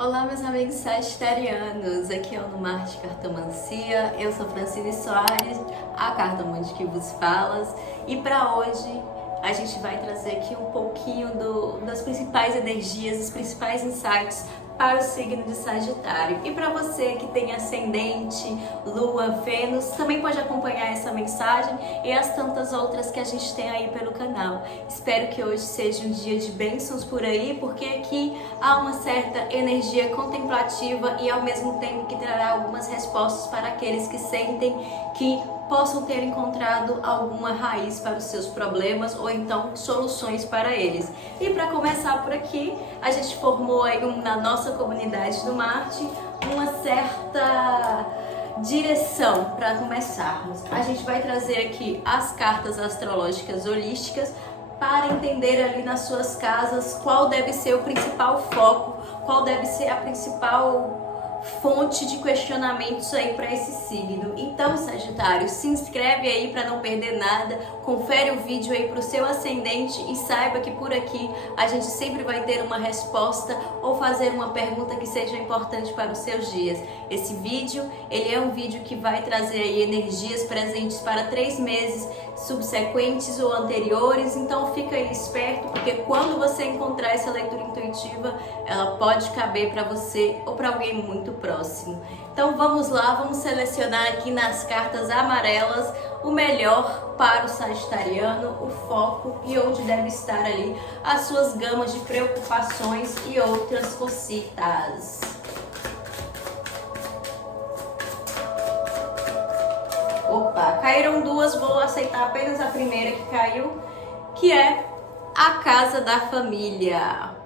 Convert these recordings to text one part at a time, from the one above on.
Olá, meus amigos sagitarianos, aqui é o Marte Cartomancia, eu sou Francine Soares, a cartomante que vos fala, e para hoje a gente vai trazer aqui um pouquinho das principais energias, os principais insights para o signo de Sagitário. E para você que tem ascendente, Lua, Vênus, também pode acompanhar essa mensagem e as tantas outras que a gente tem aí pelo canal. Espero que hoje seja um dia de bênçãos por aí, porque aqui há uma certa energia contemplativa e ao mesmo tempo que trará algumas respostas para aqueles que sentem que possam ter encontrado alguma raiz para os seus problemas ou então soluções para eles. E para começar por aqui, a gente formou aí na nossa comunidade do Marte uma certa direção para começarmos. A gente vai trazer aqui as cartas astrológicas holísticas para entender ali nas suas casas qual deve ser o principal foco, qual deve ser a principal fonte de questionamentos aí para esse signo. Então, Sagitário, se inscreve aí para não perder nada, confere o vídeo aí para o seu ascendente e saiba que por aqui a gente sempre vai ter uma resposta ou fazer uma pergunta que seja importante para os seus dias. Esse vídeo, ele é um vídeo que vai trazer aí energias presentes para 3 meses subsequentes ou anteriores, então fica aí esperto, porque quando você encontrar essa leitura intuitiva, ela pode caber para você ou para alguém muito próximo. Então vamos lá, vamos selecionar aqui nas cartas amarelas o melhor para o sagitariano, o foco e onde deve estar ali as suas gamas de preocupações e outras cositas. Opa, caíram duas, vou aceitar apenas a primeira que caiu, que é a casa da família.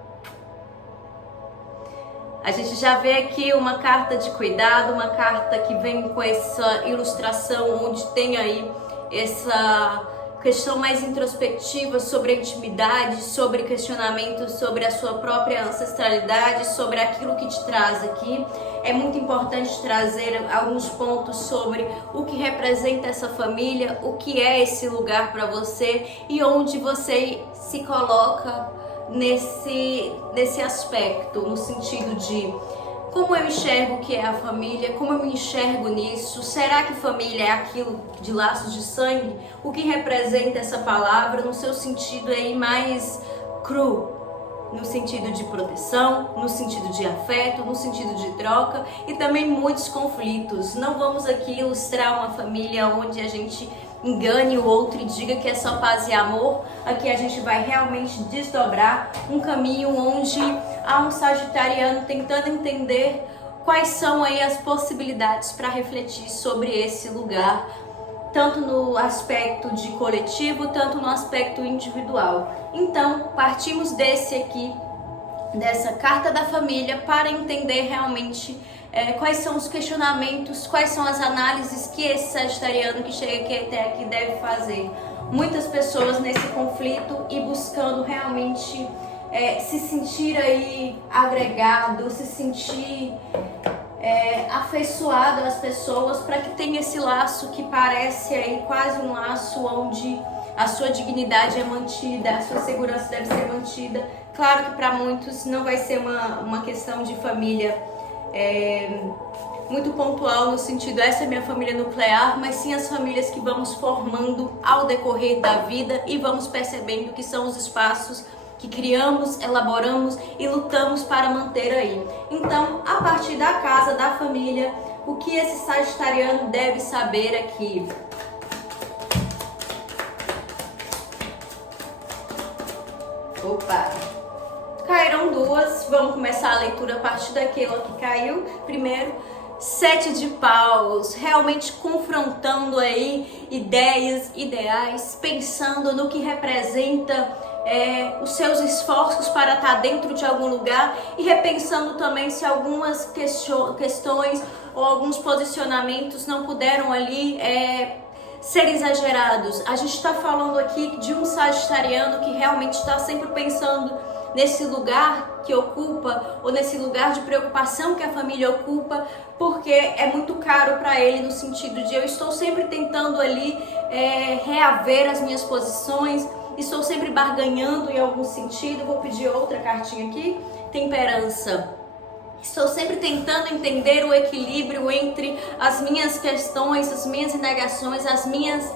A gente já vê aqui uma carta de cuidado, uma carta que vem com essa ilustração onde tem aí essa questão mais introspectiva sobre a intimidade, sobre questionamentos sobre a sua própria ancestralidade, sobre aquilo que te traz aqui. É muito importante trazer alguns pontos sobre o que representa essa família, o que é esse lugar para você e onde você se coloca nesse aspecto, no sentido de como eu enxergo o que é a família, como eu me enxergo nisso, será que família é aquilo de laços de sangue? O que representa essa palavra no seu sentido aí mais cru, no sentido de proteção, no sentido de afeto, no sentido de troca e também muitos conflitos. Não vamos aqui ilustrar uma família onde a gente engane o outro e diga que é só paz e amor. Aqui a gente vai realmente desdobrar um caminho onde há um sagitariano tentando entender quais são aí as possibilidades para refletir sobre esse lugar, tanto no aspecto de coletivo, tanto no aspecto individual. Então, partimos dessa carta da família para entender realmente quais são os questionamentos, quais são as análises que esse sagitariano que chega aqui até aqui deve fazer. Muitas pessoas nesse conflito e buscando realmente se sentir aí agregado, se sentir afeiçoado às pessoas, para que tenha esse laço que parece aí quase um laço onde a sua dignidade é mantida, a sua segurança deve ser mantida. Claro que para muitos não vai ser uma questão de família muito pontual no sentido, essa é minha família nuclear, mas sim as famílias que vamos formando ao decorrer da vida e vamos percebendo que são os espaços que criamos, elaboramos e lutamos para manter aí. Então, a partir da casa, da família, o que esse sagitariano deve saber aqui? Opa! Caíram duas, vamos começar a leitura a partir daquilo que caiu. Primeiro, 7 de paus, realmente confrontando aí ideias, ideais, pensando no que representa os seus esforços para estar dentro de algum lugar e repensando também se algumas questões ou alguns posicionamentos não puderam ali ser exagerados. A gente está falando aqui de um sagitariano que realmente está sempre pensando nesse lugar que ocupa ou nesse lugar de preocupação que a família ocupa, porque é muito caro para ele, no sentido de eu estou sempre tentando ali reaver as minhas posições, estou sempre barganhando em algum sentido. Vou pedir outra cartinha aqui. Temperança. Estou sempre tentando entender o equilíbrio entre as minhas questões, as minhas indagações, as minhas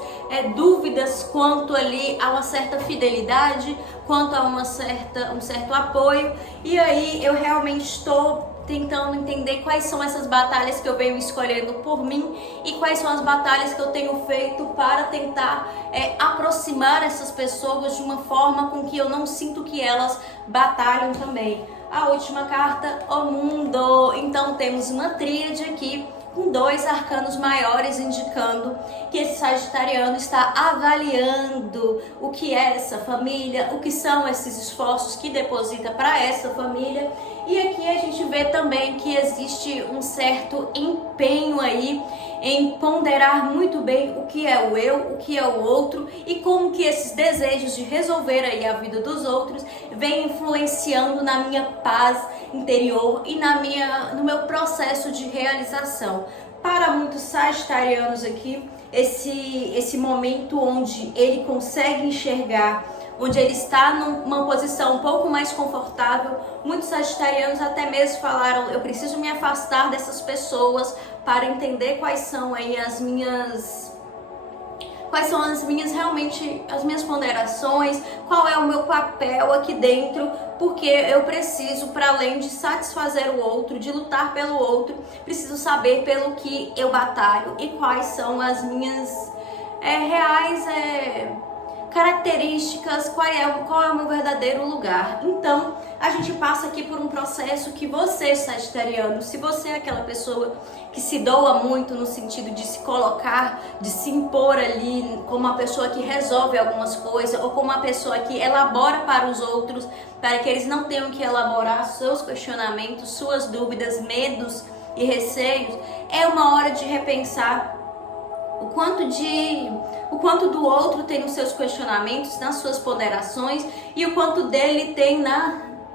dúvidas quanto ali a uma certa fidelidade, quanto a um certo apoio. E aí eu realmente estou tentando entender quais são essas batalhas que eu venho escolhendo por mim e quais são as batalhas que eu tenho feito para tentar aproximar essas pessoas de uma forma com que eu não sinto que elas batalham também. A última carta, o mundo. Então temos uma tríade aqui com 2 arcanos maiores indicando que esse sagitariano está avaliando o que é essa família, o que são esses esforços que deposita para essa família. E aqui a gente vê também que existe um certo empenho aí em ponderar muito bem o que é o eu, o que é o outro e como que esses desejos de resolver aí a vida dos outros vem influenciando na minha paz interior e no meu processo de realização. Para muitos sagitarianos aqui, esse momento onde ele consegue enxergar, onde ele está numa posição um pouco mais confortável, muitos sagitarianos até mesmo falaram: eu preciso me afastar dessas pessoas para entender quais são aí as minhas realmente, as minhas ponderações, qual é o meu papel aqui dentro, porque eu preciso, para além de satisfazer o outro, de lutar pelo outro, preciso saber pelo que eu batalho e quais são as minhas reais características, qual é o meu verdadeiro lugar. Então, a gente passa aqui por um processo que você, sagitariano, se você é aquela pessoa que se doa muito no sentido de se colocar, de se impor ali como uma pessoa que resolve algumas coisas, ou como uma pessoa que elabora para os outros, para que eles não tenham que elaborar seus questionamentos, suas dúvidas, medos e receios, é uma hora de repensar o quanto do outro tem nos seus questionamentos, nas suas ponderações, e o quanto dele tem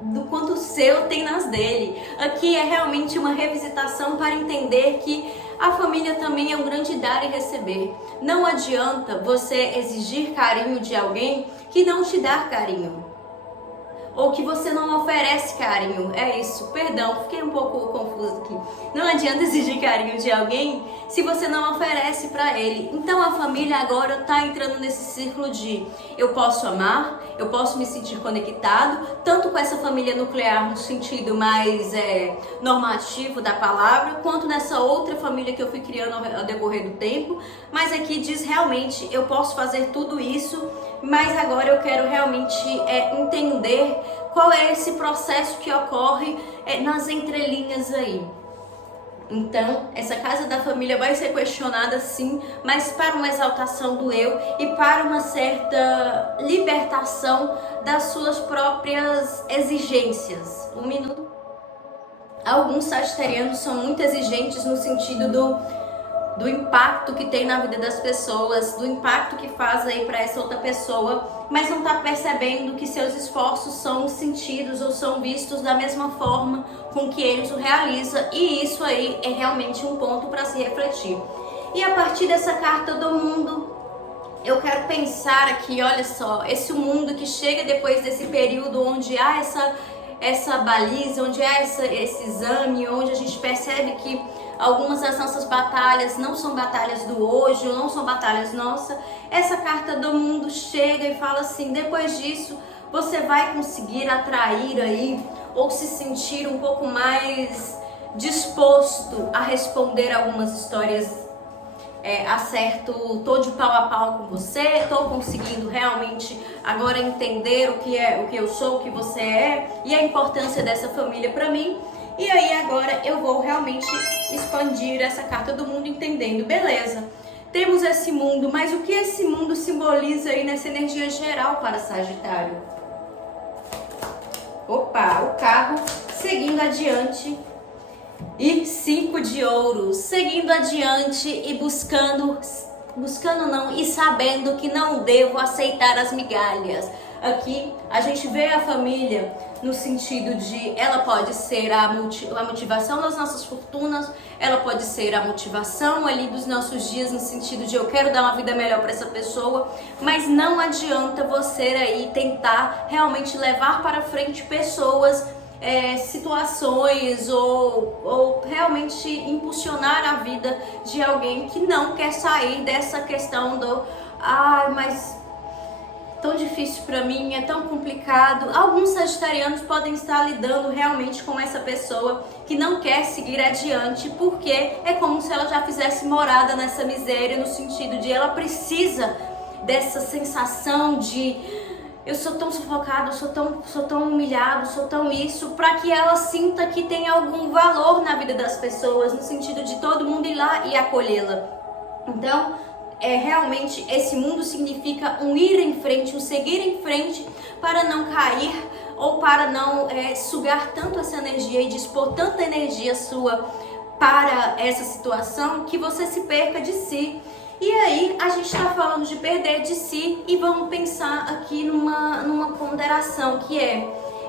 do quanto o seu tem nas dele. Aqui é realmente uma revisitação para entender que a família também é um grande dar e receber. Não adianta você exigir carinho de alguém que não te dá carinho, ou que você não oferece carinho. É isso, perdão, fiquei um pouco confusa aqui. Não adianta exigir carinho de alguém se você não oferece para ele. Então a família agora está entrando nesse círculo de eu posso amar, eu posso me sentir conectado, tanto com essa família nuclear no sentido mais normativo da palavra, quanto nessa outra família que eu fui criando ao decorrer do tempo. Mas aqui diz realmente, eu posso fazer tudo isso, mas agora eu quero realmente entender qual é esse processo que ocorre nas entrelinhas aí. Então, essa casa da família vai ser questionada sim, mas para uma exaltação do eu e para uma certa libertação das suas próprias exigências. Um minuto. Alguns sagitarianos são muito exigentes no sentido do impacto que tem na vida das pessoas, do impacto que faz aí para essa outra pessoa, mas não está percebendo que seus esforços são sentidos ou são vistos da mesma forma com que eles o realizam, e isso aí é realmente um ponto para se refletir. E a partir dessa carta do mundo, eu quero pensar aqui, olha só, esse mundo que chega depois desse período onde há essa baliza, onde há esse exame, onde a gente percebe que algumas das nossas batalhas não são batalhas do hoje, ou não são batalhas nossas. Essa carta do mundo chega e fala assim: depois disso você vai conseguir atrair aí, ou se sentir um pouco mais disposto a responder algumas histórias acerto, tô de pau a pau com você, tô conseguindo realmente agora entender o que eu sou, o que você é e a importância dessa família para mim. E aí agora eu vou realmente expandir essa carta do mundo entendendo, beleza, temos esse mundo, mas o que esse mundo simboliza aí nessa energia geral para Sagitário? Opa, o carro seguindo adiante. E 5 de ouros, seguindo adiante e buscando não, e sabendo que não devo aceitar as migalhas. Aqui a gente vê a família no sentido de ela pode ser a motivação das nossas fortunas, ela pode ser a motivação ali dos nossos dias no sentido de eu quero dar uma vida melhor para essa pessoa, mas não adianta você aí tentar realmente levar para frente pessoas situações ou realmente impulsionar a vida de alguém que não quer sair dessa questão do mas tão difícil para mim, é tão complicado. Alguns sagitarianos podem estar lidando realmente com essa pessoa que não quer seguir adiante, porque é como se ela já fizesse morada nessa miséria, no sentido de ela precisa dessa sensação de eu sou tão sufocado, sou tão humilhado, sou tão isso, para que ela sinta que tem algum valor na vida das pessoas, no sentido de todo mundo ir lá e acolhê-la. Então, realmente esse mundo significa um ir em frente, um seguir em frente para não cair ou para não sugar tanto essa energia e dispor tanta energia sua para essa situação que você se perca de si. E aí a gente está falando de perder de si e vamos pensar aqui numa ponderação que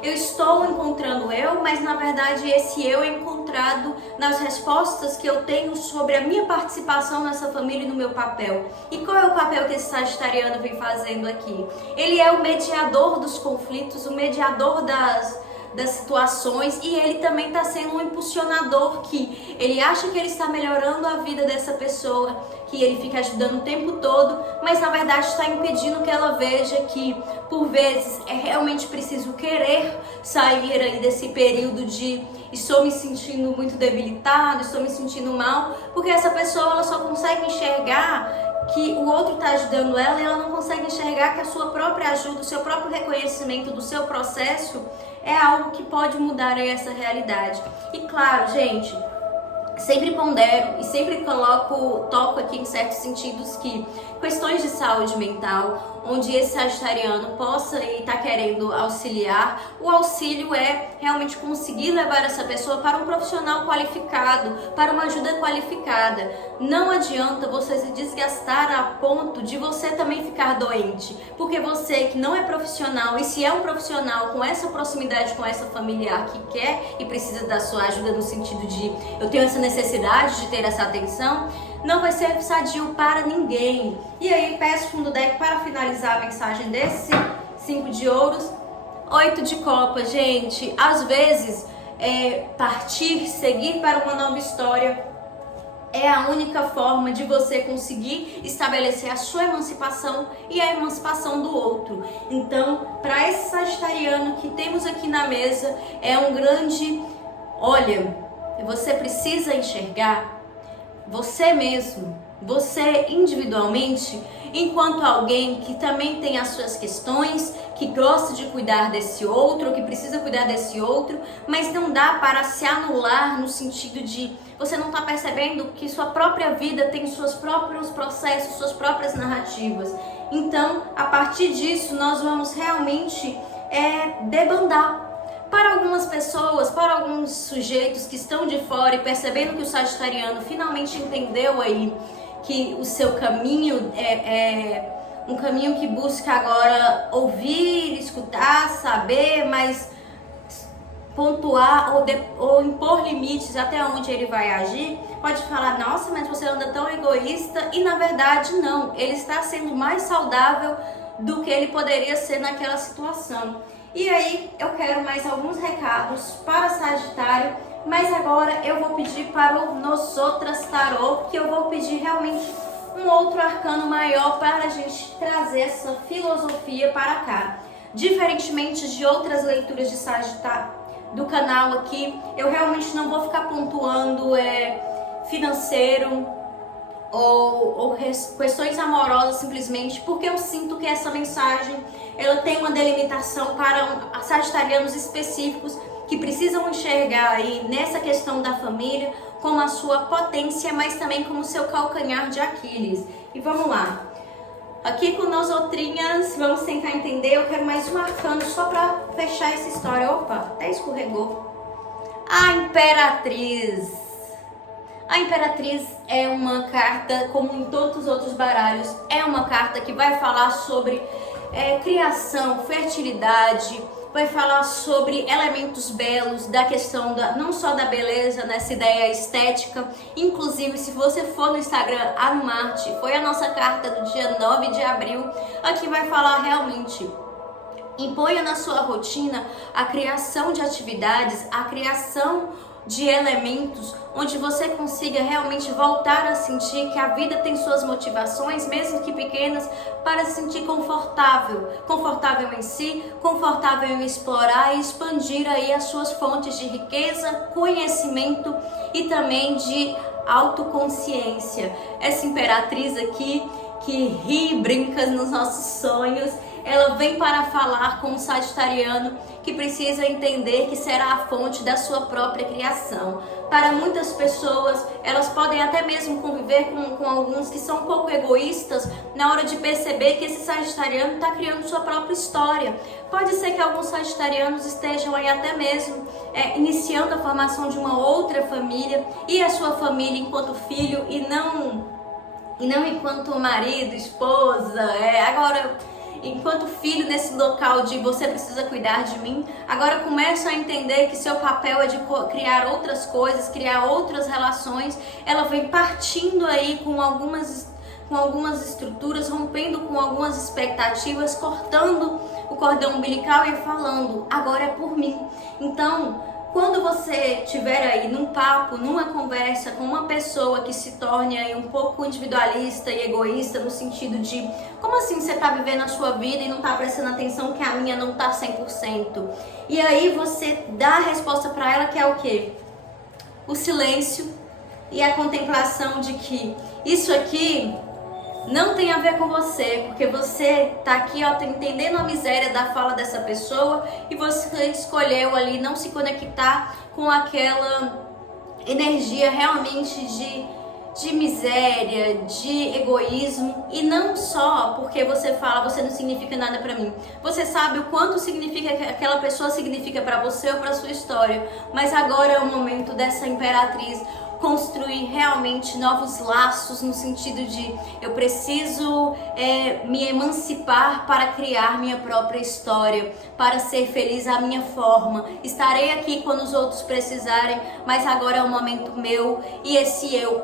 eu estou encontrando eu, mas na verdade esse eu é encontrado nas respostas que eu tenho sobre a minha participação nessa família e no meu papel. E qual é o papel que esse sagitariano vem fazendo aqui? Ele é o mediador dos conflitos, o mediador das situações, e ele também está sendo um impulsionador que ele acha que ele está melhorando a vida dessa pessoa, que ele fica ajudando o tempo todo, mas na verdade está impedindo que ela veja que por vezes é realmente preciso querer sair aí desse período de estou me sentindo muito debilitado, estou me sentindo mal, porque essa pessoa ela só consegue enxergar que o outro está ajudando ela e ela não consegue enxergar que a sua própria ajuda, o seu próprio reconhecimento do seu processo é algo que pode mudar aí essa realidade. E claro, gente, sempre pondero e sempre toco aqui em certos sentidos que questões de saúde mental, onde esse sagitariano possa estar querendo auxiliar, o auxílio é realmente conseguir levar essa pessoa para um profissional qualificado, para uma ajuda qualificada. Não adianta você se desgastar a ponto de você também ficar doente, porque você que não é profissional, e se é um profissional com essa proximidade com essa familiar que quer e precisa da sua ajuda no sentido de eu tenho essa necessidade de ter essa atenção, não vai ser sadio para ninguém. E aí peço fundo do deck para finalizar a mensagem desse 5 de ouros, 8 de copas. Gente, às vezes partir, seguir para uma nova história é a única forma de você conseguir estabelecer a sua emancipação e a emancipação do outro. Então, para esse sagitariano que temos aqui na mesa, é um grande, olha, você precisa enxergar você mesmo, você individualmente, enquanto alguém que também tem as suas questões, que gosta de cuidar desse outro, que precisa cuidar desse outro, mas não dá para se anular no sentido de você não está percebendo que sua própria vida tem seus próprios processos, suas próprias narrativas. Então, a partir disso, nós vamos realmente debandar. Para algumas pessoas, para alguns sujeitos que estão de fora e percebendo que o sagitariano finalmente entendeu aí que o seu caminho é um caminho que busca agora ouvir, escutar, saber, mas pontuar ou impor limites até onde ele vai agir, pode falar, nossa, mas você anda tão egoísta, e na verdade não, ele está sendo mais saudável do que ele poderia ser naquela situação. E aí eu quero mais alguns recados para Sagitário, mas agora eu vou pedir para o Nosotras Tarô, que eu vou pedir realmente um outro arcano maior para a gente trazer essa filosofia para cá. Diferentemente de outras leituras de Sagitário do canal aqui, eu realmente não vou ficar pontuando financeiro ou questões amorosas simplesmente porque eu sinto que essa mensagem ela tem uma delimitação para sagitarianos específicos que precisam enxergar aí nessa questão da família como a sua potência, mas também como o seu calcanhar de Aquiles. E vamos lá. Aqui com nós outrinhas, vamos tentar entender. Eu quero mais um arcano só para fechar essa história. Opa, até escorregou. A Imperatriz. A Imperatriz é uma carta, como em todos os outros baralhos, é uma carta que vai falar sobre criação, fertilidade, vai falar sobre elementos belos, da questão não só da beleza, nessa ideia estética. Inclusive, se você for no Instagram, a Marte, foi a nossa carta do dia 9 de abril, aqui vai falar realmente Imponha na sua rotina a criação de atividades, a criação de elementos onde você consiga realmente voltar a sentir que a vida tem suas motivações, mesmo que pequenas, para se sentir confortável. Confortável em si, confortável em explorar e expandir aí as suas fontes de riqueza, conhecimento e também de autoconsciência. Essa imperatriz aqui que ri e brinca nos nossos sonhos, ela vem para falar com o sagitariano que precisa entender que será a fonte da sua própria criação. Para muitas pessoas, elas podem até mesmo conviver com alguns que são um pouco egoístas na hora de perceber que esse sagitariano está criando sua própria história. Pode ser que alguns sagitarianos estejam aí até mesmo iniciando a formação de uma outra família e a sua família enquanto filho e não enquanto marido, esposa, enquanto filho nesse local de você precisa cuidar de mim. Agora começa a entender que seu papel é de criar outras coisas, criar outras relações. Ela vem partindo aí com algumas estruturas, rompendo com algumas expectativas, cortando o cordão umbilical e falando, agora é por mim. Então, quando você estiver aí num papo, numa conversa com uma pessoa que se torne aí um pouco individualista e egoísta, no sentido de, como assim você está vivendo a sua vida e não está prestando atenção que a minha não está 100%? E aí você dá a resposta para ela que é o quê? O silêncio e a contemplação de que isso aqui não tem a ver com você, porque você tá aqui, ó, entendendo a miséria da fala dessa pessoa e você escolheu ali não se conectar com aquela energia realmente de miséria, de egoísmo, e não só porque você fala você não significa nada pra mim. Você sabe o quanto significa que aquela pessoa significa pra você ou pra sua história, mas agora é o momento dessa imperatriz construir realmente novos laços no sentido de eu preciso me emancipar para criar minha própria história, para ser feliz à minha forma. Estarei aqui quando os outros precisarem, mas agora é o momento meu e esse eu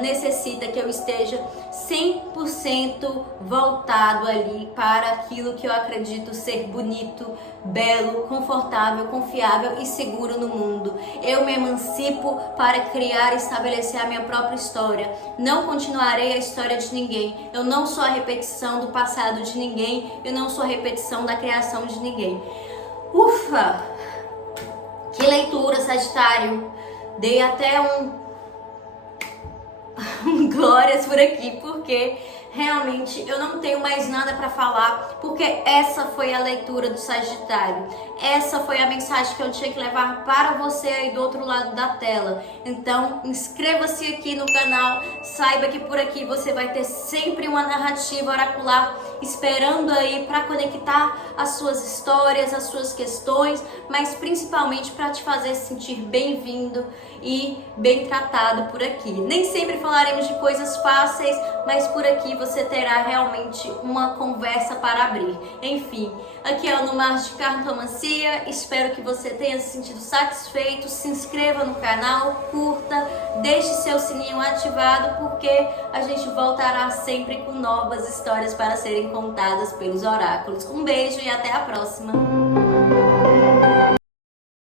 necessita que eu esteja 100% voltado ali para aquilo que eu acredito ser bonito, belo, confortável, confiável e seguro no mundo. Eu me emancipo para criar e estabelecer a minha própria história. Não continuarei a história de ninguém. Eu não sou a repetição do passado de ninguém. Eu não sou a repetição da criação de ninguém. Ufa! Que leitura, Sagitário! Dei até glórias por aqui, porque realmente eu não tenho mais nada para falar, porque essa foi a leitura do Sagitário. Essa foi a mensagem que eu tinha que levar para você aí do outro lado da tela. Então, inscreva-se aqui no canal, saiba que por aqui você vai ter sempre uma narrativa oracular esperando aí para conectar as suas histórias, as suas questões, mas principalmente para te fazer se sentir bem-vindo e bem tratado por aqui. Nem sempre falaremos de coisas fáceis, mas por aqui você terá realmente uma conversa para abrir. Enfim, aqui é o No Mar de Cartomancia. Espero que você tenha se sentido satisfeito. Se inscreva no canal, curta, deixe seu sininho ativado, porque a gente voltará sempre com novas histórias para serem contadas pelos oráculos. Um beijo e até a próxima!